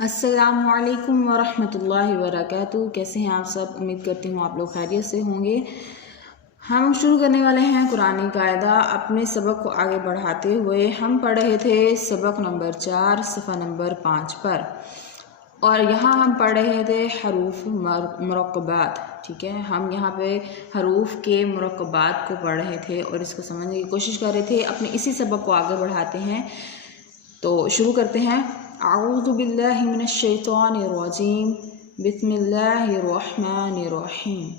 अस्सलामु अलैकुम वरहमतुल्लाहि वबरकातुहू। कैसे हैं आप सब? उम्मीद करती हूँ आप लोग खैरियत से होंगे। हम शुरू करने वाले हैं कुरानी कायदा। अपने सबक को आगे बढ़ाते हुए हम पढ़ रहे थे सबक नंबर 4 सफ़ा नंबर 5 पर, और यहाँ हम पढ़ रहे थे हरूफ मुरक्कबात। ठीक है, हम यहाँ पे हरूफ के मुरक्कबात को पढ़ रहे थे और इसको समझने की कोशिश कर रहे थे। अपने इसी सबक को आगे बढ़ाते हैं, तो शुरू करते हैं। अऊज़ु बिल्लाहि मिनश शैतानिर रजीम, बिस्मिल्लाहिर रहमानिर रहीम।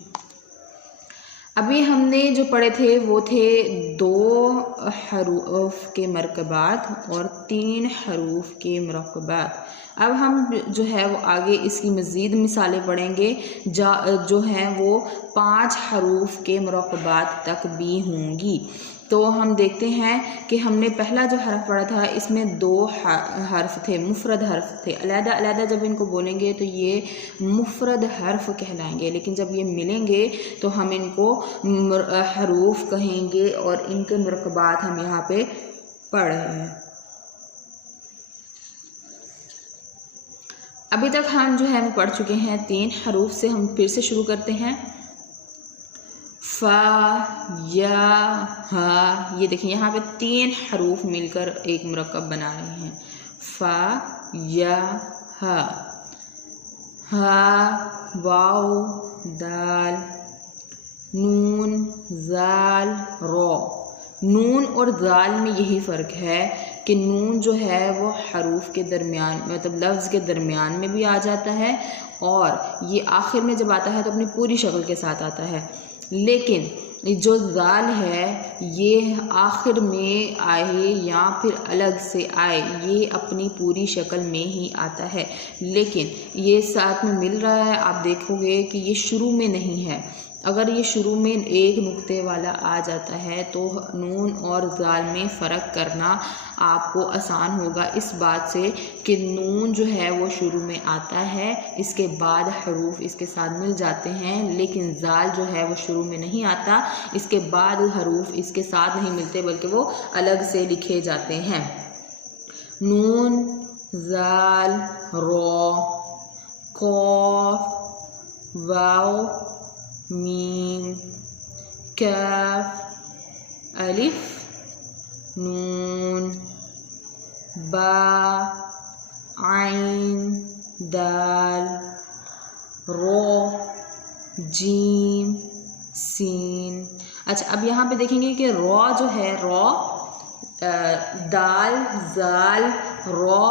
अभी हमने जो पढ़े थे वो थे 2 हरूफ के मरकबात और 3 हरूफ के मुरक्कबात। अब हम जो है वो आगे इसकी मज़ीद मिसालें पढ़ेंगे जो हैं वो 5 हरूफ के मुरक्कबात तक भी होंगी। तो हम देखते हैं कि हमने पहला जो हर्फ पढ़ा था इसमें 2 हर्फ थे, मुफरद हर्फ थे। अलहदा अलहदा जब इनको बोलेंगे तो ये मुफरद हर्फ कहलाएंगे, लेकिन जब ये मिलेंगे तो हम इनको हरूफ कहेंगे और इनके मुरक्कबात हम यहाँ पे पढ़ रहे हैं। अभी तक हम जो है वो पढ़ चुके हैं 3 हरूफ से। हम फिर से शुरू करते हैं। फ़ा, या, हा। ये देखिए यहाँ पे 3 हरूफ मिलकर एक मुरक्कब बना रहे हैं। फ़ा, या, हा। हा, वाव, दाल, नून, जाल, रो। नून और जाल में यही फ़र्क है कि नून जो है वो हरूफ के दरमियान, मतलब लफ्ज़ के दरमियान में भी आ जाता है, और ये आखिर में जब आता है तो अपनी पूरी शक्ल के साथ आता है। लेकिन जो जाल है ये आखिर में आए या फिर अलग से आए, ये अपनी पूरी शक्ल में ही आता है, लेकिन ये साथ में मिल रहा है। आप देखोगे कि ये शुरू में नहीं है। अगर ये शुरू में एक नुक्ते वाला आ जाता है तो नून और जाल में फ़र्क करना आपको आसान होगा, इस बात से कि नून जो है वो शुरू में आता है, इसके बाद हरूफ इसके साथ मिल जाते हैं, लेकिन जाल जो है वो शुरू में नहीं आता, इसके बाद हरूफ इसके साथ नहीं मिलते बल्कि वो अलग से लिखे जाते हैं। नून, जाल, रो, कॉफ, वाव, मीम, काफ, अलिफ, नून, बा, आइन, दाल, रो, जीम, सीन। अच्छा, अब यहाँ पे देखेंगे कि रो जो है, रो, दाल, जाल, रो,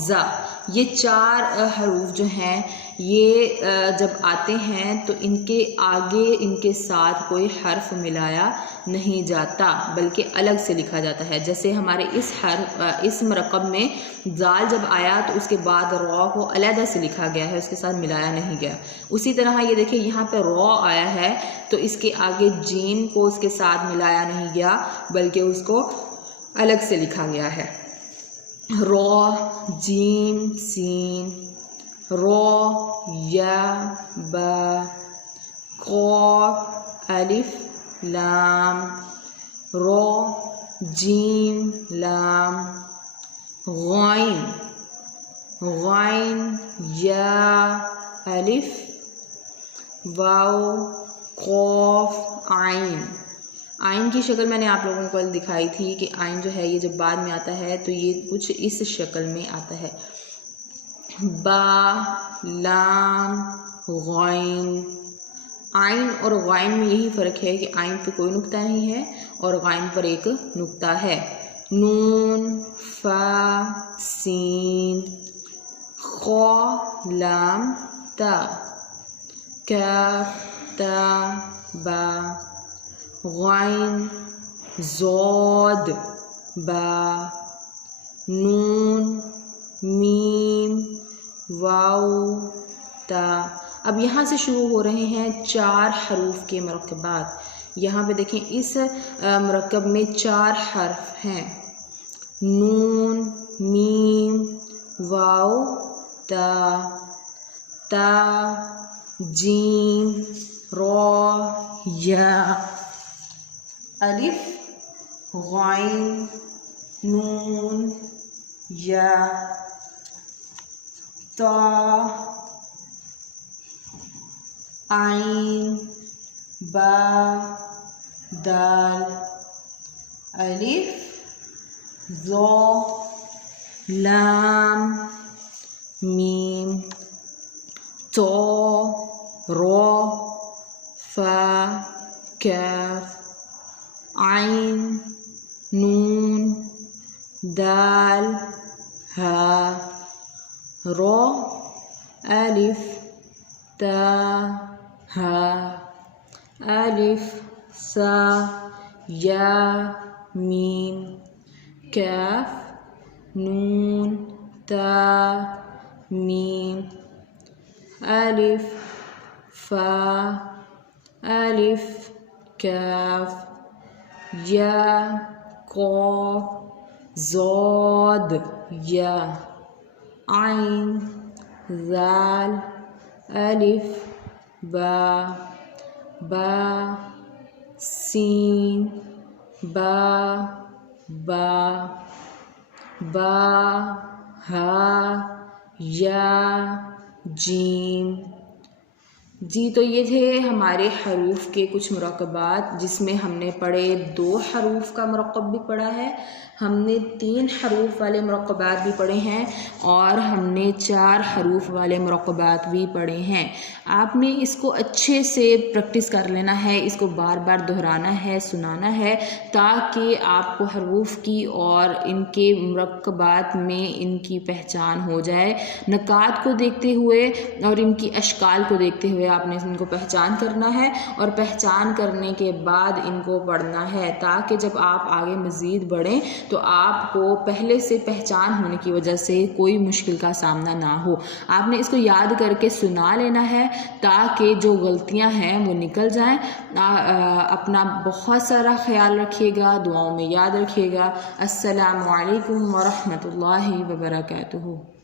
जा, ये 4 हरूफ जो हैं ये जब आते हैं तो इनके आगे इनके साथ कोई हर्फ मिलाया नहीं जाता बल्कि अलग से लिखा जाता है। जैसे हमारे इस मरकब में जाल जब आया तो उसके बाद रॉ को अलहदा से लिखा गया है, उसके साथ मिलाया नहीं गया। उसी तरह ये देखिए यहाँ पे रॉ आया है तो इसके आगे जीम को उसके साथ मिलाया नहीं गया बल्कि उसको अलग से लिखा गया है। रॉ, जीम, सीन, रो, या, बा, कॉफ, अलिफ, लाम, रो, जीम, लाम, गाइन, गाइन, या, अलिफ, वाव, कॉफ, आइन। आइन की शक्ल मैंने आप लोगों को दिखाई थी कि आइन जो है ये जब बाद में आता है तो ये कुछ इस शक्ल में आता है। बा, लाम, गाइन। आइन और गाइन में यही फ़र्क है कि आइन पे कोई नुक्ता नहीं है और गाइन पर एक नुक्ता है। नून, फा, सीन, खौ, लाम, ता, काफ, ता, बा, गाइन, ज़ोद, बा, नून, मीम, वाव, ता। अब यहाँ से शुरू हो रहे हैं 4 हरूफ के मुरक्कबात। यहाँ पे देखें इस मुरक्कब में 4 हर्फ हैं। नून, मीम, वाव, ता, ता, जीम, रो, या, अलिफ, गाइन, नून, या। تا عین با دال الف ظا لام میم تا را فا کاف عین نون دال ہا را الف تا ہا الف سا یا میم کاف نون تا میم الف فا الف کاف یا قاف ضاد یا عین ذال الف با با سین با با با ہا یا جیم۔ جی تو یہ تھے ہمارے حروف کے کچھ مرکبات، جس میں ہم نے پڑھے 2 حروف کا مرکب بھی پڑھا ہے، ہم نے 3 حروف والے مرکبات بھی پڑھے ہیں، اور ہم نے 4 حروف والے مرکبات بھی پڑھے ہیں۔ آپ نے اس کو اچھے سے پریکٹس کر لینا ہے، اس کو بار بار دہرانا ہے، سنانا ہے، تاکہ آپ کو حروف کی اور ان کے مرکبات میں ان کی پہچان ہو جائے۔ نکات کو دیکھتے ہوئے اور ان کی اشکال کو دیکھتے ہوئے آپ نے ان کو پہچان کرنا ہے، اور پہچان کرنے کے بعد ان کو پڑھنا ہے، تاکہ جب آپ آگے مزید بڑھیں تو آپ کو پہلے سے پہچان ہونے کی وجہ سے کوئی مشکل کا سامنا نہ ہو۔ آپ نے اس کو یاد کر کے سنا لینا ہے تاکہ جو غلطیاں ہیں وہ نکل جائیں۔ اپنا بہت سارا خیال رکھیے گا، دعاؤں میں یاد رکھیے گا۔ السلام علیکم ورحمۃ اللہ وبرکاتہ۔